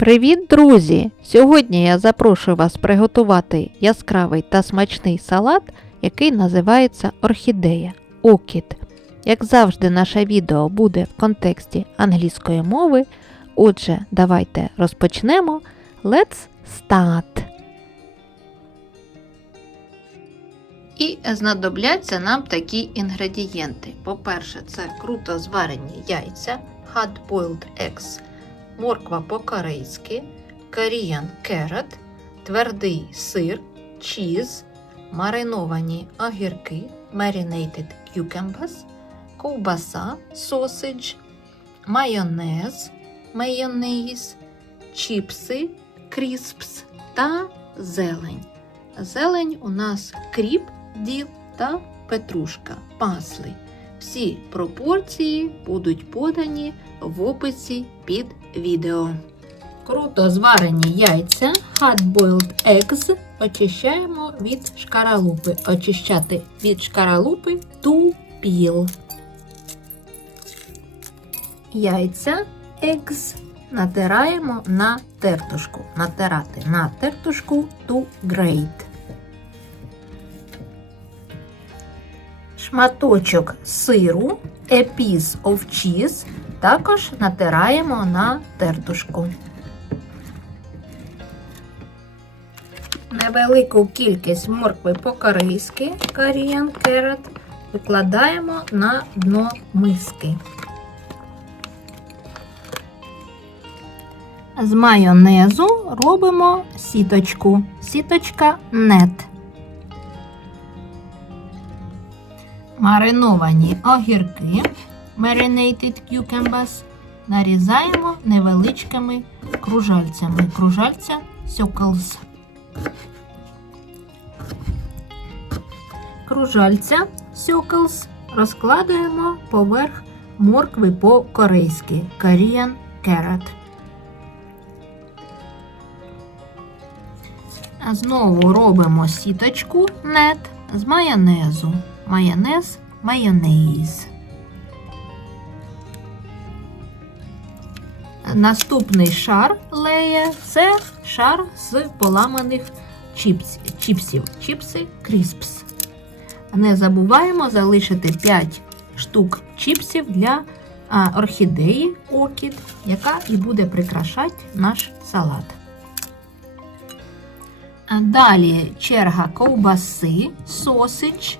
Привіт, друзі! Сьогодні я запрошую вас приготувати яскравий та смачний салат, який називається орхідея Окіт. Як завжди, наше відео буде в контексті англійської мови. Отже, давайте розпочнемо. Let's start! І знадобляться нам такі інгредієнти. По-перше, це круто зварені яйця, hard-boiled eggs, морква по-корейськи, коріян carrot, твердий сир, чіз, мариновані огірки, marinated cucumbers, ковбаса, sausage, майонез, майонез, чіпси, кріспс та зелень. Зелень у нас кріп, діл та петрушка, пасли. Всі пропорції будуть подані в описі під відео. Круто зварені яйця, hard-boiled eggs очищаємо від шкаралупи. Очищати від шкаралупи to peel. Яйця eggs натираємо на тертушку. Натирати на тертушку to grate. Шматочок сиру, a piece of cheese, також натираємо на тертушку. Невелику кількість моркви по-корейськи, Korean carrot, викладаємо на дно миски. З майонезу робимо сіточку. Сіточка нет. Мариновані огірки marinated cucumbers нарізаємо невеличкими кружальцями. Кружальця circles. Кружальця circles розкладуємо поверх моркви по-корейськи Korean carrot. Знову робимо сіточку нет з майонезу. Майонез, майонез. Наступний шар леє це шар з поламаних чіпс, чіпсів. Чіпси кріспс. Не забуваємо залишити 5 штук чіпсів для а, орхідеї окіт, яка і буде прикрашати наш салат. Далі черга ковбаси, сосич.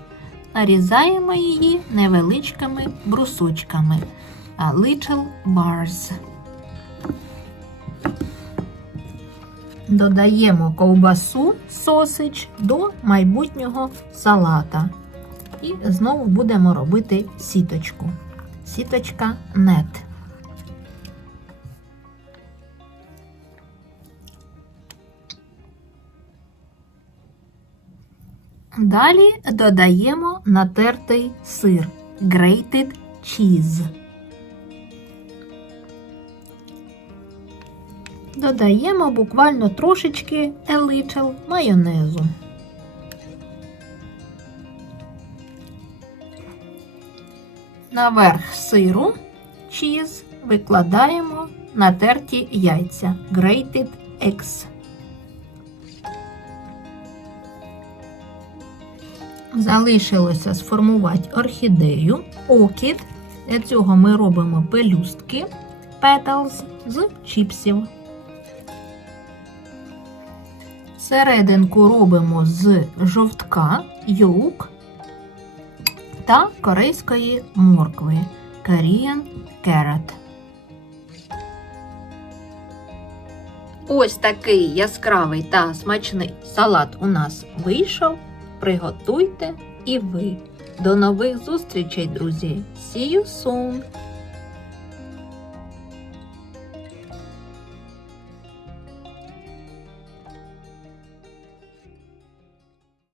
Нарізаємо її невеличкими брусочками. Little bars. Додаємо ковбасу сосич до майбутнього салата. І знову будемо робити сіточку. Сіточка нет. Далі додаємо натертий сир grated cheese. Додаємо буквально трошечки a little майонезу. Наверх сиру cheese викладаємо натерті яйця grated eggs. Залишилося сформувати орхідею, окіт. Для цього ми робимо пелюстки petals з чіпсів. Серединку робимо з жовтка, йоук та корейської моркви Korean carrot. Ось такий яскравий та смачний салат у нас вийшов. Приготуйте і ви. До нових зустрічей, друзі! See you soon!